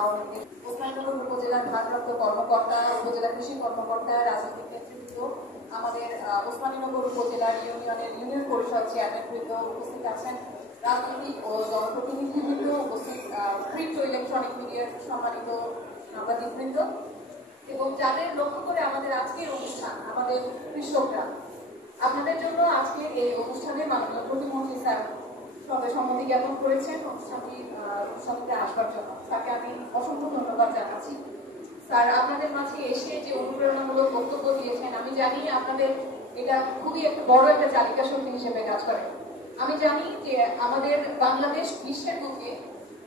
আওয়ামী লীগের ওসমানীনগর উপজেলার ভারপ্রাপ্ত কর্মকর্তা, উপজেলা কৃষি কর্মকর্তা, রাজনৈতিক নেতৃবৃন্দ, আমাদের ওসমানীনগর উপজেলার ইউনিয়ন পরিষদ চেয়ারম্যানবৃন্দ উপস্থিত আছেন, রাজনৈতিক ও জনপ্রতিনিধিবৃন্দ উপস্থিত, প্রিন্ট ও ইলেকট্রনিক মিডিয়ার সম্মানিত সাংবাদিকবৃন্দ এবং যাদের লক্ষ্য করে আমাদের আজকের অনুষ্ঠান, আমাদের কৃষকরা, আপনাদের জন্য আজকের এই অনুষ্ঠানে মাননীয় প্রতিমন্ত্রী স্যার সবাই সম্মতি জ্ঞাপন করেছেন অনুষ্ঠানটিতে আসবার জন্য। তাকে আমি অসংখ্য ধন্যবাদ জানাচ্ছি। স্যার আপনাদের মাঝে এসে যে অনুপ্রেরণামূলক বক্তব্য দিয়েছেন, আমি জানি আপনাদের এটা খুবই একটা বড় একটা চালিকা শক্তি হিসেবে কাজ করে। আমি জানি যে আমাদের বাংলাদেশ বিশ্বের বুকে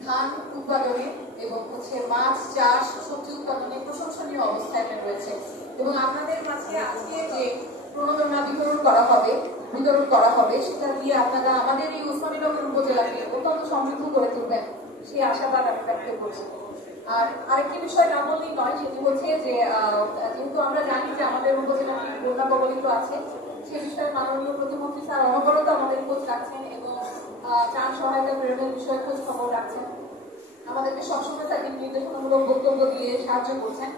ধান উৎপাদনে এবং মাছ চাষ, সবজি উৎপাদনে প্রশংসনীয় অবস্থায় রয়েছে এবং আপনাদের মাঝে আজকে যে প্রণোদনা বিতরণ করা হবে সেটা দিয়ে আপনারা আমাদের এই ওসমানীনগর উপজেলাকে অত্যন্ত সমৃদ্ধ করে তুলবেন, সেই আশাবাদ আমি ব্যক্ত করছি। আর আরেকটি বিষয় না বললেই নয়, সেটি হচ্ছে যে যেহেতু আমরা জানি যে আমাদের উপজেলাটি বন্যা কবলিত আছে, সে বিষয়ে মাননীয় প্রতিমন্ত্রী স্যার অনবরত আমাদের খোঁজ রাখছেন এবং ত্রাণ সহায়তা প্রেরণের বিষয়ে খোঁজ খবর রাখছেন, আমাদেরকে সবসময় তাদের নির্দেশনামূলক বক্তব্য দিয়ে সাহায্য করছেন।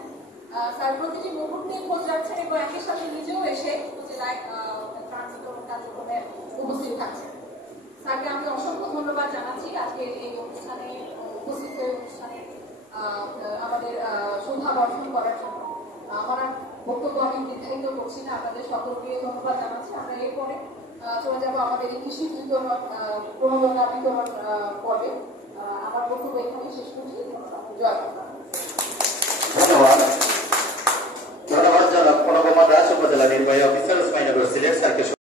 স্যার প্রতিটি মুহূর্তে খোঁজ রাখছেন এবং একই সাথে নিজেও এসে উপজেলায় ত্রাণ বিতরণ কার্যক্রমে উপস্থিত থাকছেন। স্যারকে আমি অসংখ্য ধন্যবাদ জানাচ্ছি আজকে এই অনুষ্ঠানে উপস্থিত হয়ে অনুষ্ঠানে আমাদের শ্রদ্ধা বর্ষণ করার জন্য। আমার বক্তব্য আমি নির্ধারিত করছি না, আপনাদের সকলকে ধন্যবাদ জানাচ্ছি। আমরা এরপরে চলে যাবো আমাদের এই কৃষি বিতরণ প্রণোদনা বিতরণ পর্বে। আমার বক্তব্য এখানে শেষ করছি। জয় বাংলা। ধন্যবাদ। ধন্যবাদ জনাব প্রণব কুমার দাস, উপজেলা নির্বাহী অফিসার, ওসমানীনগর সিলেট স্যারকে।